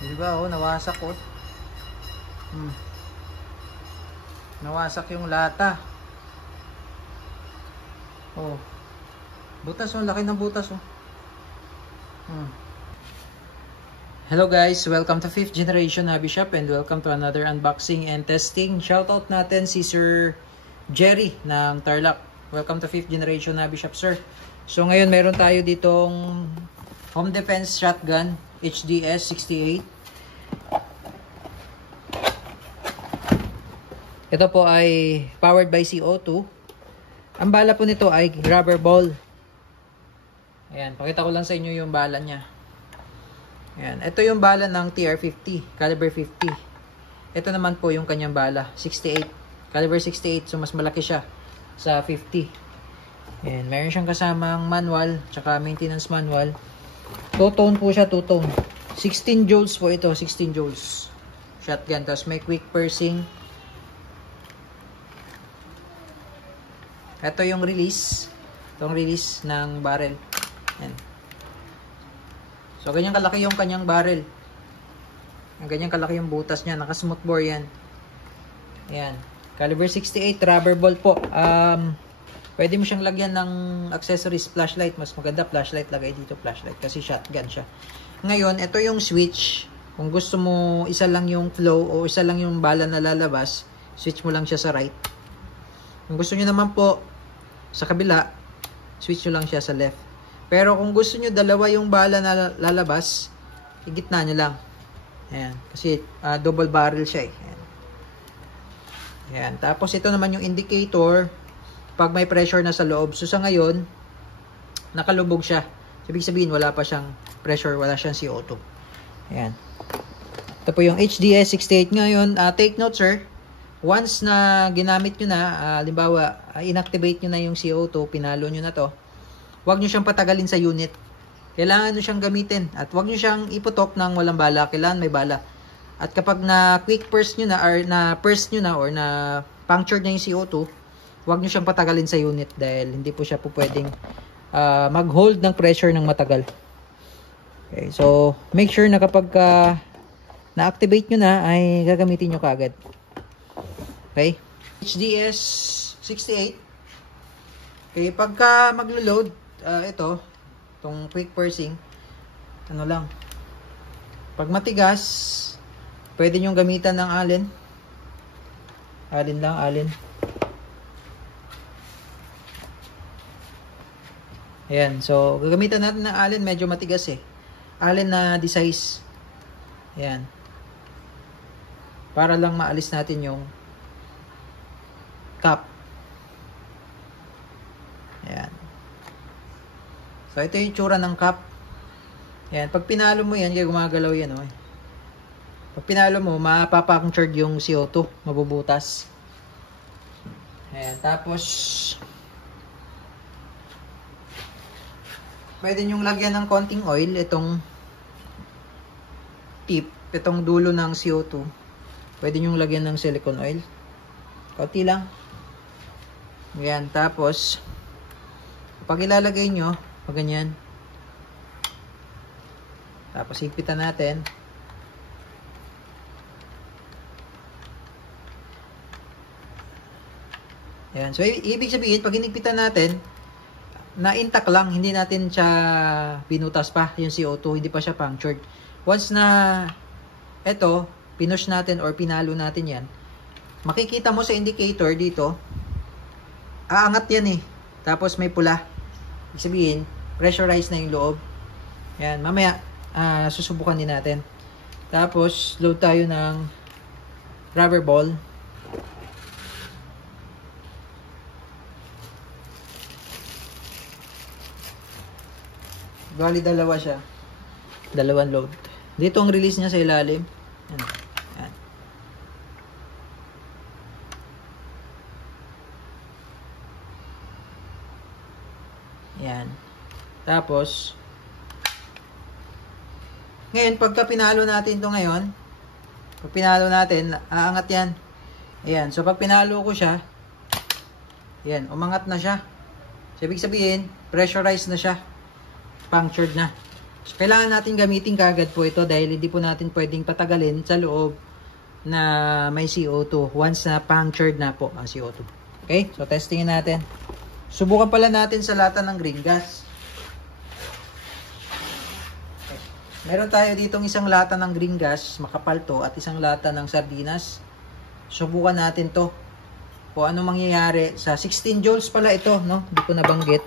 Diba, oh, nawasak, oh. Nawasak yung lata. Oh. Butas, oh. Laki ng butas, oh. Hello guys, welcome to 5th Generation Hobby Shop and welcome to another unboxing and testing. Shoutout natin si Sir Jerry ng Tarlac. Welcome to 5th Generation Hobby Shop, sir. So ngayon meron tayo ditong Home Defense Shotgun HDS 68. Ito po ay powered by CO2. Ang bala po nito ay rubber ball. Ayan, pakita ko lang sa inyo yung bala niya. Ayan, ito yung bala ng TR50, caliber 50. Ito naman po yung kanyang bala, 68. Caliber 68, so mas malaki siya sa 50. Ayan, meron siyang kasamang manual, tsaka maintenance manual. Two-tone po siya, two-tone. 16 joules po ito, 16 joules. Shotgun, tapos may quick pursing. Ito yung release. Itong release ng barrel. Ayan. So, ganyan kalaki yung kanyang barrel. Ganyan kalaki yung butas niya. Naka-smooth bore yan. Ayan. Caliber 68, rubber ball po. Pwede mo siyang lagyan ng accessories, flashlight. Mas maganda flashlight. Lagay dito flashlight. Kasi shotgun siya. Ngayon, ito yung switch. Kung gusto mo isa lang yung flow o isa lang yung bala na lalabas, switch mo lang siya sa right. Kung gusto nyo naman po sa kabila, switch nyo lang siya sa left. Pero kung gusto nyo dalawa yung bala na lalabas, igitna nyo lang. Ayan. Kasi double barrel siya eh. Ayan. Ayan. Tapos ito naman yung indicator pag may pressure na sa loob. So sa ngayon, nakalubog siya. Ibig sabihin wala pa siyang pressure, wala siyang CO2. Ayan. Ito po yung HDS 68 ngayon. Take note sir, once na ginamit nyo na, halimbawa, inactivate nyo na yung CO2, pinalo nyo na to, huwag nyo siyang patagalin sa unit. Kailangan nyo siyang gamitin. At huwag nyo siyang iputok ng walang bala. Kailangan may bala. At kapag na quick burst nyo na, or na burst nyo na, or na punctured na yung CO2, huwag nyo siyang patagalin sa unit dahil hindi po siya po pwedeng mag-hold ng pressure ng matagal. Okay, so make sure na kapag na-activate nyo na, ay gagamitin nyo kaagad. Okay? HDS 68. Okay, pagka maglo-load, itong quick pursing, ano lang, pag matigas, pwede nyo gamitan ng allen. Allen lang, allen. Ayan, so gagamitan natin ng allen, medyo matigas eh. Allen na D-size. Ayan. Para lang maalis natin yung cap. Ayan. So, ito yung itsura ng cap. Ayan. Pag pinalo mo yan, gumagalaw yan. Oh. Pag pinalo mo, mapapunctured yung CO2. Mabubutas. Ayan. Tapos, pwede nyong lagyan ng konting oil. Itong tip. Itong dulo ng CO2. Pwede nyong lagyan ng silicone oil. Konti lang. Ayan. Tapos, pag ilalagay nyo, pag ganyan. Tapos higpitan natin. Ayan. So, ibig sabihin, pag hinigpitan natin, na-intact lang, hindi natin siya binutas pa, yung CO2, hindi pa siya punctured. Once na, eto, pinush natin or pinalo natin yan, makikita mo sa indicator dito, aangat yan eh. Tapos may pula. Ibig sabihin, pressurized na yung loob. Ayan, mamaya, susubukan din natin. Tapos, load tayo ng rubber ball. Bali, dalawa siya. Dalawang load. Dito ang release niya sa ilalim. Ayan. Ayan. Ayan. Tapos, ngayon, pagka pinalo natin ito ngayon, pag pinalo natin, aangat yan. Ayan. So, pag pinalo ko siya, ayan, umangat na siya. So, ibig sabihin, pressurized na siya. punctured na. So, kailangan natin gamitin kagad po ito dahil hindi po natin pwedeng patagalin sa loob na may CO2 once na punctured na po ang CO2. Okay? So, testingin natin. Subukan pala natin sa lata ng green gas. Okay. Meron tayo ditong isang lata ng green gas, makapal to, at isang lata ng sardinas. Subukan natin to. O ano mangyayari sa 16 joules pala ito, no? Hindi ko nabanggit.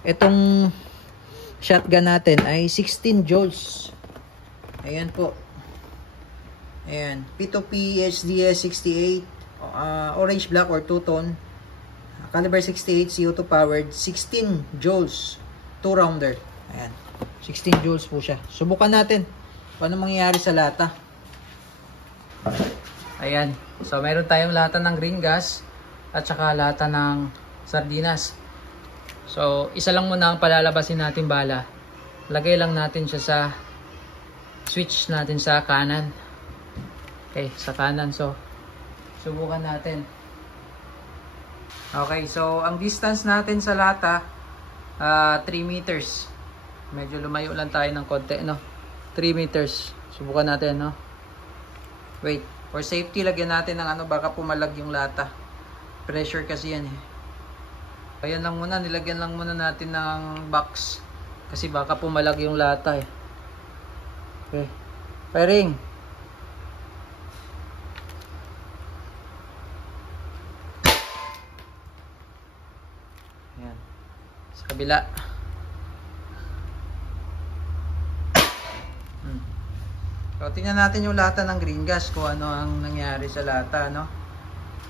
Itong shotgun natin ay 16 joules. Ayan po. Ayan. P2P SDS 68, orange black or two-tone. Caliber 68, CO2 powered, 16 joules. 2 rounder. Ayan. 16 joules po siya. Subukan natin kung ano mangyayari sa lata. Ayan. So, meron tayong lata ng green gas at saka lata ng sardinas. So, isa lang muna ang palalabasin natin bala. Lagay lang natin siya sa switch natin sa kanan. Okay, sa kanan. So, subukan natin. Okay, so ang distance natin sa lata 3 meters. Medyo lumayo lang tayo ng konti, no? 3 meters. Subukan natin, no? Wait. For safety, lagyan natin ng ano, baka pumalag yung lata. Pressure kasi yan eh. Ayan lang muna, nilagyan lang muna natin ng box. Kasi baka pumalag yung lata eh. Okay. Firing. Ayan. Sa kabila. So, tingnan natin yung lata ng green gas kung ano ang nangyari sa lata, no?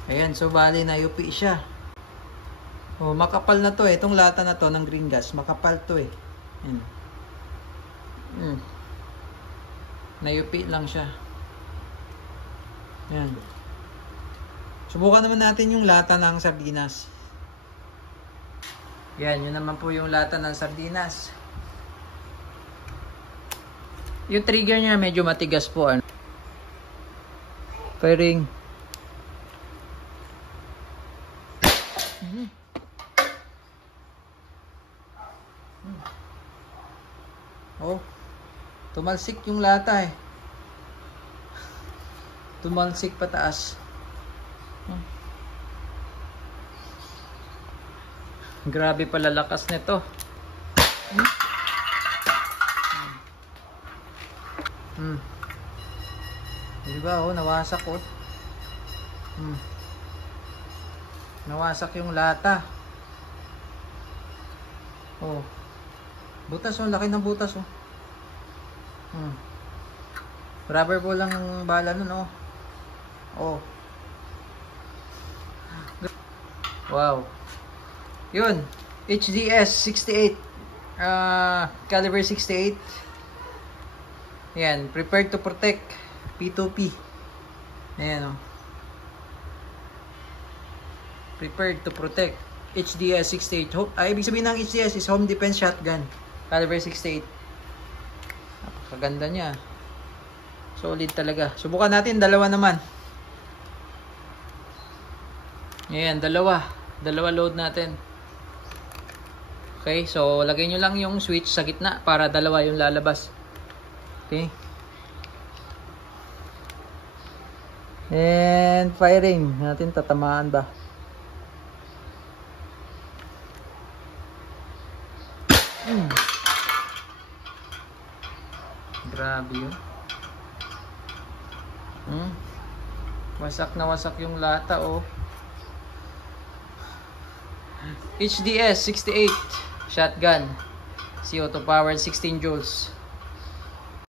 Ayan, so bali nayupi siya. Oh, makapal na to eh. Itong lata na to ng green gas, makapal to eh. Ayan. Nayupi lang siya. Ayan. Subukan naman natin yung lata ng sardinas. Yan, yun naman po yung lata ng sardinas. Yung trigger niya medyo matigas po. Ano? Firing. Oh, tumalsik yung lata eh. Tumalsik pataas. Grabe pala lakas nito. Diba oh, nawasak oh. Nawasak yung lata. Oh. Butas oh, laki ng butas oh. Rubber ball lang ang bala nun oh. Oh. Wow. Yun, HDS 68. Caliber 68. Ayan, prepared to protect. P2P. Ayan o. Prepared to protect. HDS 68. Ibig sabihin ng HDS is Home Defense Shotgun. Caliber 68. Napakaganda niya. Solid talaga. Subukan natin, dalawa naman. Ayan, dalawa. Dalawa load natin. Okay, so lagay nyo lang yung switch sa gitna para dalawa yung lalabas. Okay. And firing. Natin tatamaan ba? Grabe yun. Wasak na wasak yung lata oh. HDS 68 shotgun, CO2 powered, 16 joules.